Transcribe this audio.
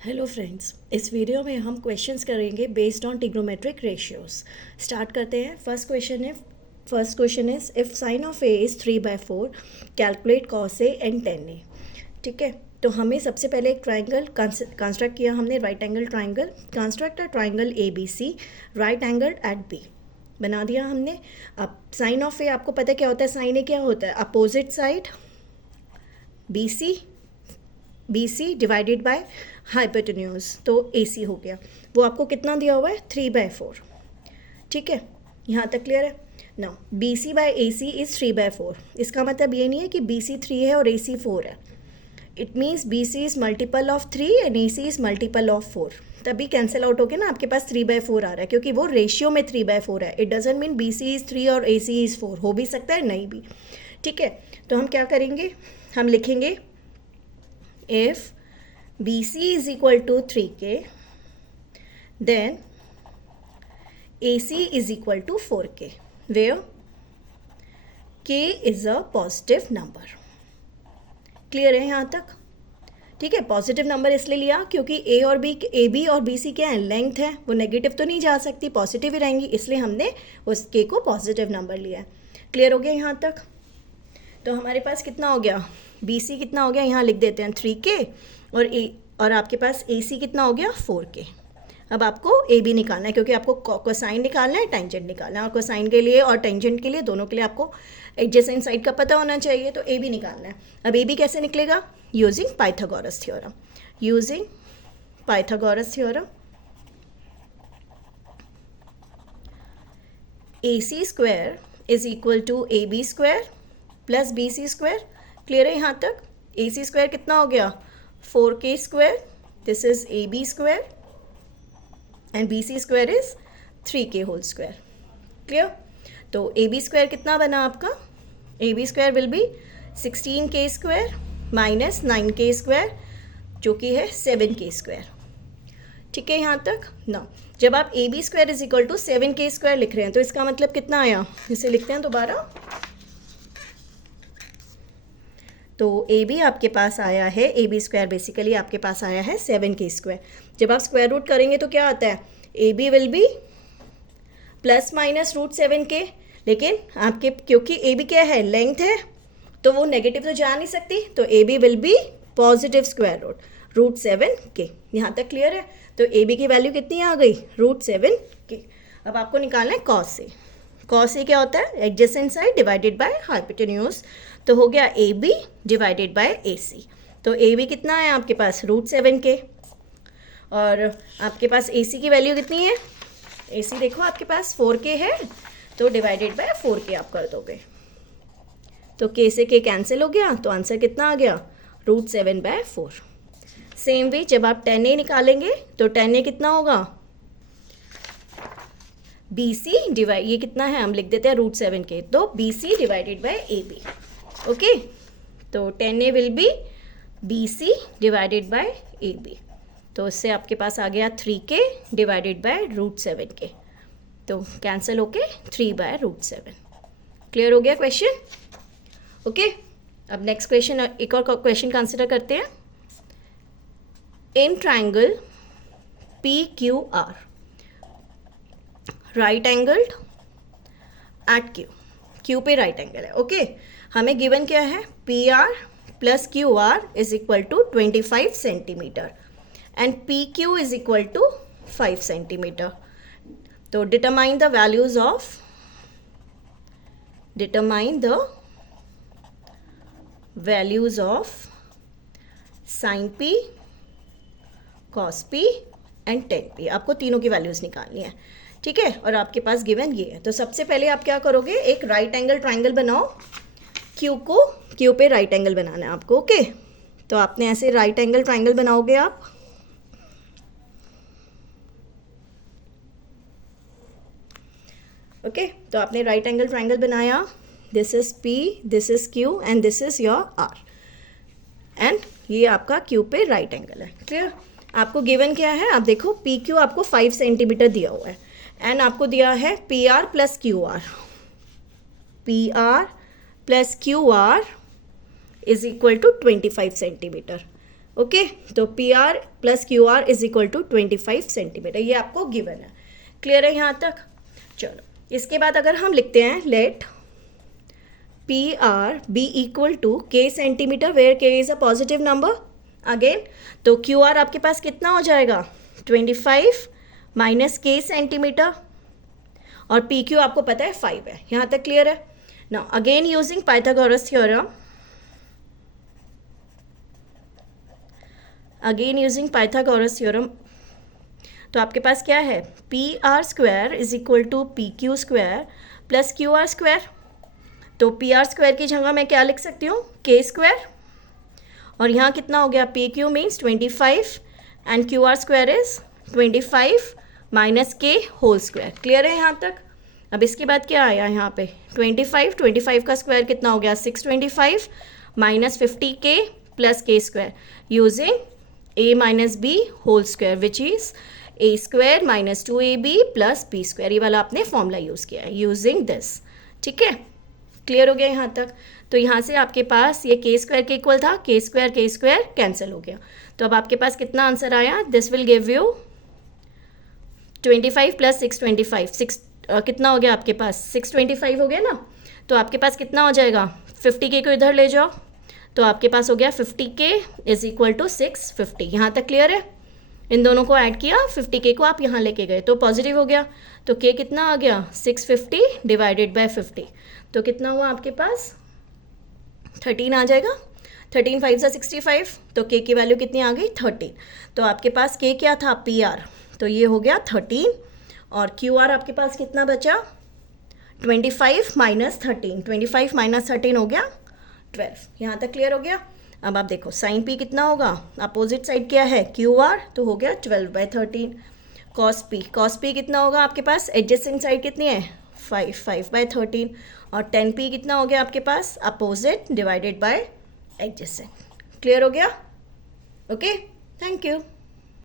Hello friends, इस video में हम क्वेश्चंस करेंगे based on trigonometric ratios. Start करते हैं। First question is if sine of A is 3/4 calculate cos A and tan A. ठीक है, तो हमें सबसे पहले एक ट्राइंगल कंस्ट्रक्ट किया हमने, right angle triangle. Construct a triangle A B C right angle at B, बना दिया हमने। अब साइन ऑफ ए आपको पता है क्या होता है, साइन ए क्या होता है, opposite side B C divided by hypotenuse, तो ए सी हो गया। वो आपको कितना दिया हुआ है, 3/4। ठीक है, यहाँ तक क्लियर है ना। B C by A C is 3/4। इसका मतलब ये नहीं है कि बी सी 3 है और ए सी 4 है। It means B C is multiple of 3 and A C is multiple of 4। तभी कैंसिल आउट होके ना आपके पास 3/4 आ रहा है, क्योंकि वो रेशियो में 3/4 है। It doesn't mean B C is 3 और ए सी इज़ 4, हो भी सकता है नहीं भी। ठीक है, तो हम क्या करेंगे, हम लिखेंगे if BC is equal to 3K, then AC is equal to 4K, where K is a positive number. Clear है यहाँ तक? ठीक है, पॉजिटिव नंबर इसलिए लिया क्योंकि ए बी और बी सी क्या है, लेंथ है, वो नेगेटिव तो नहीं जा सकती, पॉजिटिव ही रहेंगी, इसलिए हमने उस के को पॉजिटिव नंबर लिया है। क्लियर हो गया यहाँ तक? तो हमारे पास कितना हो गया, बी सी कितना हो गया, यहाँ लिख देते हैं 3K, और आपके पास ए सी कितना हो गया, 4K। अब आपको ए बी निकालना है, क्योंकि आपको कोसाइन निकालना है, टेंजेंट निकालना है, और कोसाइन के लिए और टेंजेंट के लिए दोनों के लिए आपको एडजेसेंट साइड का पता होना चाहिए, तो ए बी निकालना है। अब ए बी कैसे निकलेगा, using Pythagoras theorem. Using Pythagoras theorem, A C square is equal to A B square plus B C square. Clear है यहाँ तक? ए सी स्क्वायर कितना हो गया, 4K square, this is AB square and BC square is 3K whole square. Clear? तो AB square कितना बना आपका, AB square will be 16K square minus 9K square, जो कि है 7K square. ठीक है यहाँ तक ना। जब आप AB square is equal to 7K square लिख रहे हैं, तो इसका मतलब कितना आया, इसे लिखते हैं दोबारा। तो ए बी आपके पास आया है, ए बी स्क्वायर बेसिकली आपके पास आया है 7K स्क्वायर। जब आप स्क्वायर रूट करेंगे तो क्या आता है, A B will be plus minus √7K, लेकिन आपके क्योंकि ए बी क्या है, लेंथ है, तो वो नेगेटिव तो जा नहीं सकती, तो A B will be positive square root √7K। यहाँ तक क्लियर है? तो ए बी की वैल्यू कितनी आ गई, √7K। अब आपको निकालना है कॉस ए। कॉस ए क्या होता है, adjacent side divided by hypotenuse, तो हो गया A B divided by A सी। तो ए बी कितना है आपके पास, √7K, और आपके पास ए सी की वैल्यू कितनी है, ए सी देखो आपके पास 4K है, तो डिवाइडेड बाय 4K आप कर दोगे, तो K से K कैंसिल हो गया, तो आंसर कितना आ गया, √7/4। सेम वे जब आप 10A निकालेंगे तो 10A कितना होगा, बी सी डिवाइड, ये कितना है हम लिख देते हैं √7K, तो B C divided by A B. Okay, तो 10A will be B C divided by A B, तो इससे आपके पास आ गया 3K डिवाइडेड बाय √7K, तो कैंसिल होके 3/√7। क्लियर हो गया क्वेश्चन? ओके, अब नेक्स्ट क्वेश्चन, एक और क्वेश्चन कंसिडर करते हैं। In triangle PQR right angled at Q पे राइट एंगल है। ओके, हमें गिवन क्या है, PR plus QR is equal to 25 centimetre and PQ is equal to 5 centimetre. तो determine the values of sine P, cos P and tan P। आपको तीनों की values निकालनी है। ठीक है, और आपके पास गिवन ये है, तो सबसे पहले आप क्या करोगे, एक राइट एंगल ट्राइंगल बनाओ, क्यू पे राइट एंगल बनाना है आपको। ओके, तो आपने ऐसे राइट एंगल ट्राइंगल बनाओगे आप। ओके, तो आपने राइट एंगल ट्राइंगल बनाया, this is P, this is Q and this is your R, and ये आपका क्यू पे राइट एंगल है। क्लियर? आपको गिवन क्या है, आप देखो PQ आपको 5 सेंटीमीटर दिया हुआ है, एंड आपको दिया है PR plus QR। PR plus QR is equal to 25 centimetre. Okay, तो P R plus Q R is equal to 25 centimetre, ये आपको गिवन है। क्लियर है यहाँ तक? चलो, इसके बाद अगर हम लिखते हैं let P R be equal to k centimetre where k is a positive number again, तो क्यू आर आपके पास कितना हो जाएगा 25 माइनस के सेंटीमीटर, और पी क्यू आपको पता है 5 है। यहाँ तक क्लियर है? Now again using Pythagoras theorem, again using Pythagoras theorem, तो आपके पास क्या है P R square is equal to P Q square plus Q R square. तो पी आर स्क्वायर की जगह मैं क्या लिख सकती हूँ के स्क्वायर, और यहाँ कितना हो गया P Q means 25 and Q R square is 25 minus के होल स्क्वायर। क्लियर है यहाँ तक? अब इसके बाद क्या आया यहाँ पे 25 का स्क्वायर कितना हो गया 625 माइनस 50 के plus k square using a minus B whole square which is a square minus 2ab plus B square. ये वाला आपने फॉर्मूला यूज़ किया है यूजिंग दिस। ठीक है, क्लियर हो गया यहाँ तक? तो यहाँ से आपके पास ये के स्क्वायर के इक्वल था, के स्क्वायर कैंसिल हो गया, तो अब आपके पास कितना आंसर आया, this will give you 25 plus 625, कितना हो गया आपके पास 625 हो गया ना, तो आपके पास कितना हो जाएगा 50k को इधर ले जाओ, तो आपके पास हो गया 50k इज इक्वल टू 650। यहाँ तक क्लियर है? इन दोनों को ऐड किया, 50k को आप यहाँ लेके गए तो पॉजिटिव हो गया, तो k कितना आ गया 650 डिवाइडेड बाय 50, तो कितना हुआ आपके पास 13 आ जाएगा। 13 5 65, तो k की वैल्यू कितनी आ गई 13। तो आपके पास k क्या था पी आर, तो ये हो गया 13, और क्यू आर आपके पास कितना बचा 25 माइनस 13, 25 माइनस 13 हो गया 12। यहाँ तक क्लियर हो गया? अब आप देखो साइन पी कितना होगा, अपोजिट साइड क्या है क्यू आर, तो हो गया 12/13। कॉस पी कितना होगा आपके पास, एडजेसेंट साइड कितनी है 5/13, और 10p कितना हो गया आपके पास opposite divided by adjacent. Clear हो गया? Okay, thank you.